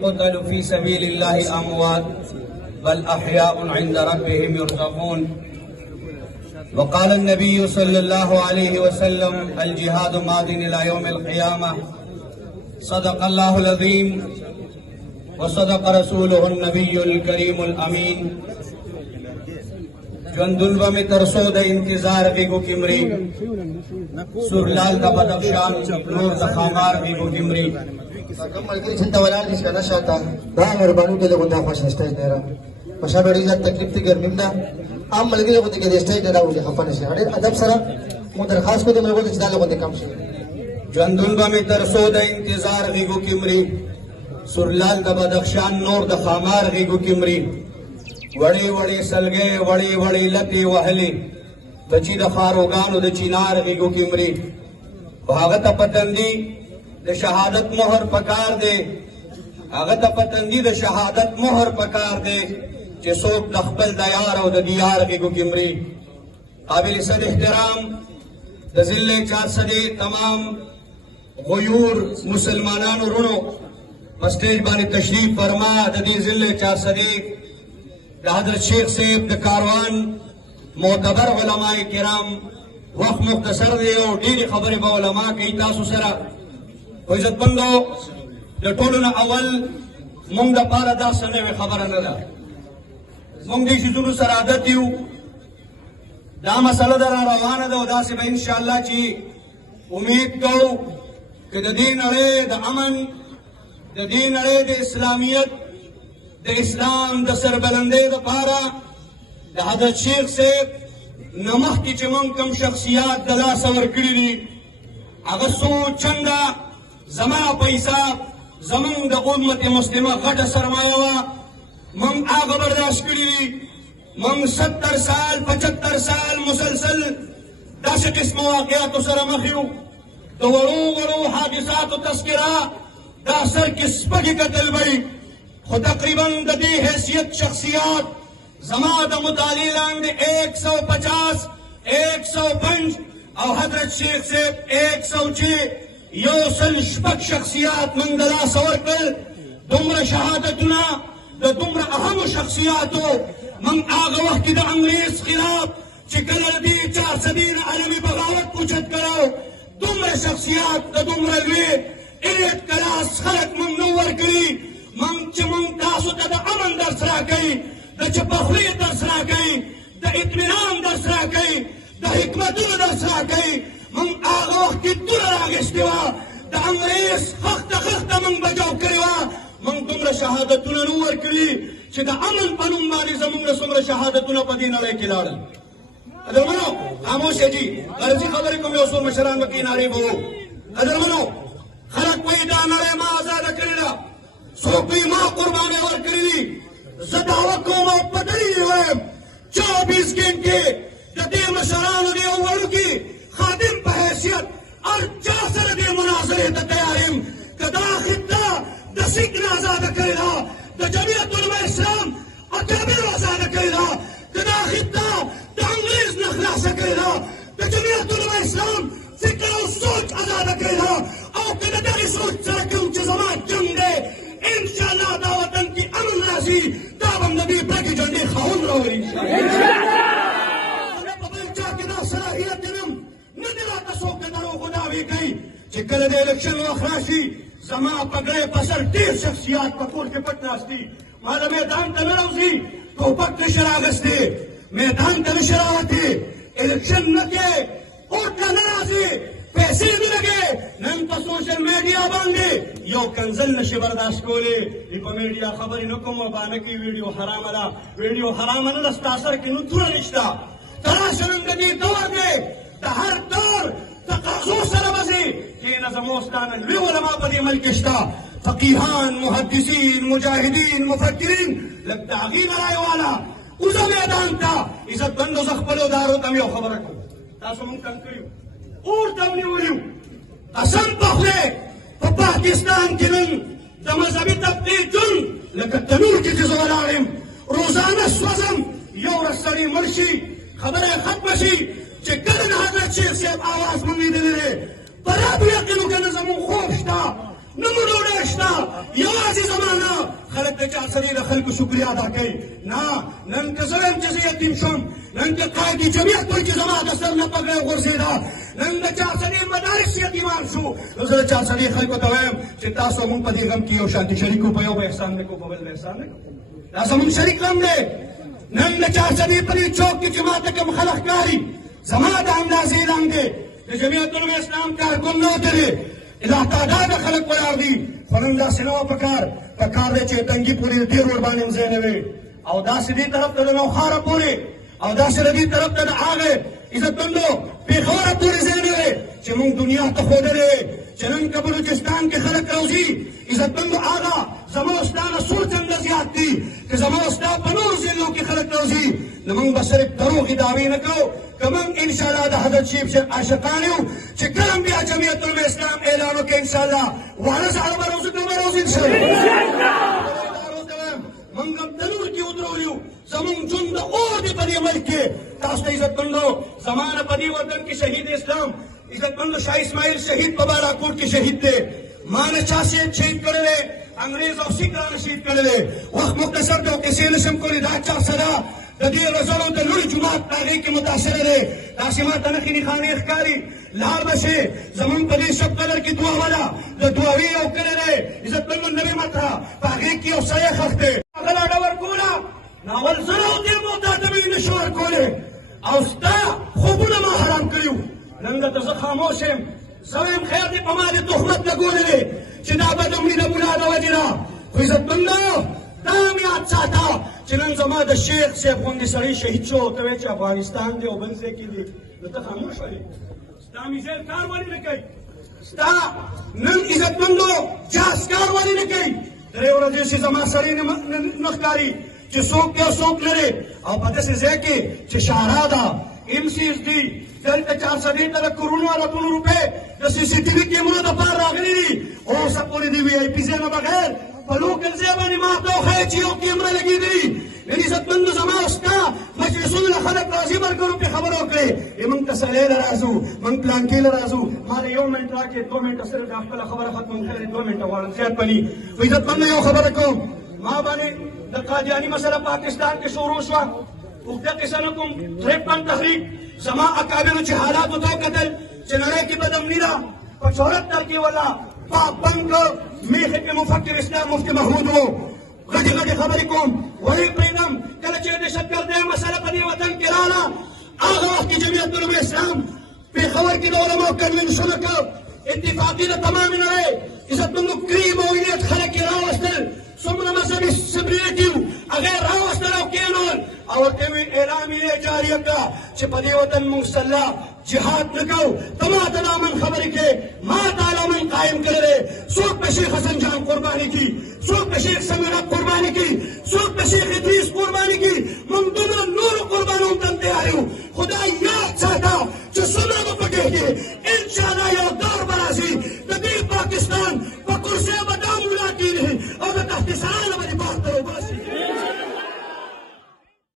قتلوا في سبيل الله أموات بل أحياء عند ربهم يرزقون. وقال النبي صلى الله عليه وسلم الجهاد ماض إلى يوم القيامة. صدق الله العظيم وصدق رسوله النبي الكريم الأمين. جندلوه میں ترسو دا انتظار گیگو کمری سرلال دا بدخشان نور دا خامار گیگو کمری. ملګری چې تولال دي څنګه شاته دا مهرباني ته لګون دا خوښ نشته نه مشه ډېری ځات تکلیف ته ګرمیم نه عام ملګری کو ته کې دسته نه راوځي خفه نشي اړ ادب سره مو درخواست کوم ملګرو چې دا لګون کم شي. جندلوه میں ترسو دا انتظار گیگو کمری سرلال دا بدخشان نور دا خامار گیگو کمری. وڑی وڑی سلگے وڑی وڑی لتی وحلی دچی دا خاروگانو دا چینار گیگو کمری. آغتا پتندی دا شہادت مہر پکار دے آغتا پتندی دا شہادت مہر پکار دے چی سوک دخبل دا یار و دا دیار گیگو کمری. قابل صد احترام دا ذلے چار صدی تمام غیور مسلمانانو رونو مسٹیج بانی تشریف فرما دا دی ذلے چار صدی دا حضرت شیخ صاحب دا کاروان معتبر علماء کرام وقت مختصر دے اور ڈیری خبر با علماء کی تاسو سرا و عزت بندو دا ټولو اول مونږ د پاره دا سنوي خبره نه ده. مونږ دې شیزونو سره عادت یو دا مسله در روانه ده او داسې به انشاءالله چې امید کوو که د دې نړۍ د امن د دې نړۍ د اسلامیت د اسلام د سربلندۍ دپاره د حضرت شیخ صاحب نه مخکې چې مونږ کوم شخصیات د لاسه ورکړي دي هغه څو چنده زما په حساب زمونږ د امت مسلمه غټه سرمایه وه مونږ هغه برداشت کړي دي. مونږ 70 سال 75 سال مسلسل داسې قسمه واقعاتو سره مخ یو د وړو وړو حادثاتو تذکره دا سر کې سپکې کتل وی خو تقریبا د دې حیثیت شخصیات زما د مطالعې لاندې 150 105 او حضرت شیخ صاحب 106 یو سل شپږ شخصیات من د لاسه ورکړل. دومره شهادتونه د دومره اهمو شخصیاتو من هغه وخت د انګریز خلاف چې کله د دې 400 عالمي بغاوت اوچت کړو دومره شخصیات د دومره لوی 8 کلاس خلک من نو ورکړي. من چې من تاسو ته د امن درس راکوي د چپخلي درس راکوي د اطمینان درس راکوي د حکمتونو درس راکوي. من هغه وخت کې توره راغېستې وه د انګریز خښته خښته من بجاو کړې وه. من دومره شهادتونه نو ورکړي چې د امن په نوم باندې زموږ نه څومره شهادتونه په دې نړۍ کې لاړل. قدرمنو خاموش جي غرضي خبرې کوم یو څو مشران به کې نارې به وو. قدرمنو خلک وایي دا نړۍ ما ازاده کړې ده څوک وایي ما قربانۍ ورکړي دي. زه دعوه کوم او په دلیل یې وایم 24 ګنټې د دې مشرانو د یو وړوکي خادم په حیثیت هر چا سره دې مناظرې ته تیار یم که دا خطه د سیک نه ازاده کړې ده د جمعیت علماء اسلام اکابرو ازاده کړې ده که دا خطه د انګریز نه خلاصه کړې ده د جمعیت علماء اسلام فکر او سوچ ازاده کړې ده او که د دغې سوچ سره کوم چې زما جنګ دی انشاءالله دا وطن کې امن راځي دا به هم د دې پرکې جنډې خاوند راولي. چې کله د الیکشن وخت راشي زما پګړۍ په سر ډېر شخصیات په کور کې پټ ناست دي. ما د میدان ته نه راوځي ټوپک نشي راغستی میدان ته نشي راوتی الیکشن نه کې اوټ ته نه راځي پیسې نه لګې نن په سوشل میډیا باندې یو کنزل نشي برداشت کولی. په میډیا خبرې نه کوم باندې کې ویډیو حرامه ده ویډیو حرامه نه ده ستا سر کې نو توره نشته. تراشه نن د دې دور دی د هر دور تقاضو سره بځي کېنه زموږ ستا نه لوی علما په دې ملک شته فقیهان محدثین مجاهدین مفکرین لږ د هغې نه رایواله وځه میدان ته. عزت بندو زه خپلو ادارو ته م یو خبره کوم تاسو مونږ تنګ کړي یو اور ته م نیولي یو قسم په خدای په پاکستان کې نن د مذهبي طبقې ژوند لکه تنور کې چې زه ولاړ یم روزانه سوځم یو ورځ سړی مړ شي خبره یې ختمه شي چې کله د حضرت شیخ صاحب آواز مونږ لیدلی دی برابر یقین وکړه زموږ خوب شته نمونو نشتا یوازې زمانه خلک د چار سدې د خلکو شکریا ادا کوي نه نن که زه وایم چې زه یتیم شم نن که قائد جمعیت وایي چې زما د سر نه پګړۍ وغورځېده نن د چار سدې مدارس یتیمان شو نو زه د چار سدې خلکو ته وایم چې تاسو مونږ په دې غم کې یو شانتي شریک وو په یو به احسان نه کوو په بل به احسان نه کوو دا زمونږ شریک غم دی نن د چار سدې په دې چوک کې چې ما ته کوم خلک ښکاري زما د اندازې اعلان دی د جمعیت علماء اسلام کارکن نه وتلی لا تعداد خلک ولاړ دي خو نن داسې نه وه پکار دی چې تنګي پورې دې روډ باندې هم ځای نه وي او داسې دې طرف ته د نوخاره پورې او داسې د دې طرف ته د هغې عزتمندو پېښوره پورې ځای نه وي چې موږ دنیا ته ښودلی چې نن که بلوچستان کې خلک راوځي عزتمندو هغه زما او ستا نه څو چنده زیات دي که زما او ستا په نورو ځایونو کې خلک راوځي نو موږ به صرف دروغې دعوې نه کوو که موږ انشاءالله د حضرت شیخ عاشقان یو چې کله هم بیا جمعیت علماء اسلام اعلان وکړي انشاءالله واره زاړه به راوځو که به راوځو انشاءالله موږ هم تنور کې ودرولي یو زموږ ژوند د اور دی په دې ملک کې تاسو ته عزتمندو زما نه په دې وطن کې شهید اسلام عزتمندو شاه اسماعیل شهید په بالاکوټ کې شهید دی ما نه چا شهید کړی دی انګریز او سیکھ رانه شهید کړی دی وخت مختصر دی او کیسې نشم کولی دا چا سره د دې رزړو د لوی جومات په هغې کې متاثره دی داسې ما ته نښې نښانې ښکاري لار به شي زمونږ په دې شب قدر کې دوه وله د دوهوي یو کلی دی عزتمندو نوې مطرح په هغې کې یو سایه خښ دی هغه ډاډه ورکوله ناول زه او دې مو تا ته مې نه شو ورکولی او ستا خوبونه ما حرام کړي وو نن درته زه خاموش یم زه وایم خیر دې په ما دې تهمت لګولی دی چې دا بد عمري د ملا د وجې نه خو عزتمندو دا هم یاد ساته چې نن زما د شیخ صاحب غوندې سړی شهید شو ته وایې چې افغانستان دی او بل ځای کې دی نو ته خاموش ولې ستا میزایل کار ولې نه کوي ستا نن عزتمندو جاس کار ولې نه کوي درې ورځې چې زما سړی نه ښکاري چې څوک دی او څوک لري او په داسې ځای کې چې شاهرا ده MCs دي دلته 400 ته د کروڑونو اربونو روپۍ د CCTV کیمرو دپاره راغلي دي اوسه پورې د VIP ځای نه بغیر په لوکل ځای باندې ما ته وښیه چې یو کیمره لګېدلي یعنې عزتمندو زما او ستا مجلسونو نه خلک راځي ملګرو پرې خبره وکړې موږ ته سړی له راځو موږ پلانکې له راځو ما له 1 منټ راکړې 2 منټه صرف دا خپله خبره ختمه خیر 2 منټه غواړم زیات پني خو عزتمندو یو خبره کوم ما باندې د قادیاني مسله پاکستان کې شروع شوه اوږده قصه نه کوم 53 تحریک زما اکابرو چې حالاتو ته وکتل چې نړۍ کې بدامني ده په 74 کې ولا پاک بند کړ میخې پې مفکر اسلام مفتي محمود و غټې غټې خبرې کوم ولې پرېږدم کله چې دهشتګردۍ مسله په دې وطن کې راغله هغه وخت کې جمعیت علماء اسلام پېښور کې د علماو کنوینشنونه کړ اتفاقي د تمامې نړۍ عزتمندو کریم او وینیت خلک یې راوستل څومره مذهبي سپریټي وو هغه یې راوستل او کېنول او ورته ویې اعلامیه جاریه کړه چې په دې وطن موږ سله جهاد نه کوو ته ما ته دا من خبرې کې ما ته علامن قایم کړی دی څوک به شیخ حسن جان قرباني کړي څوک به شیخ سمیع قرباني کړي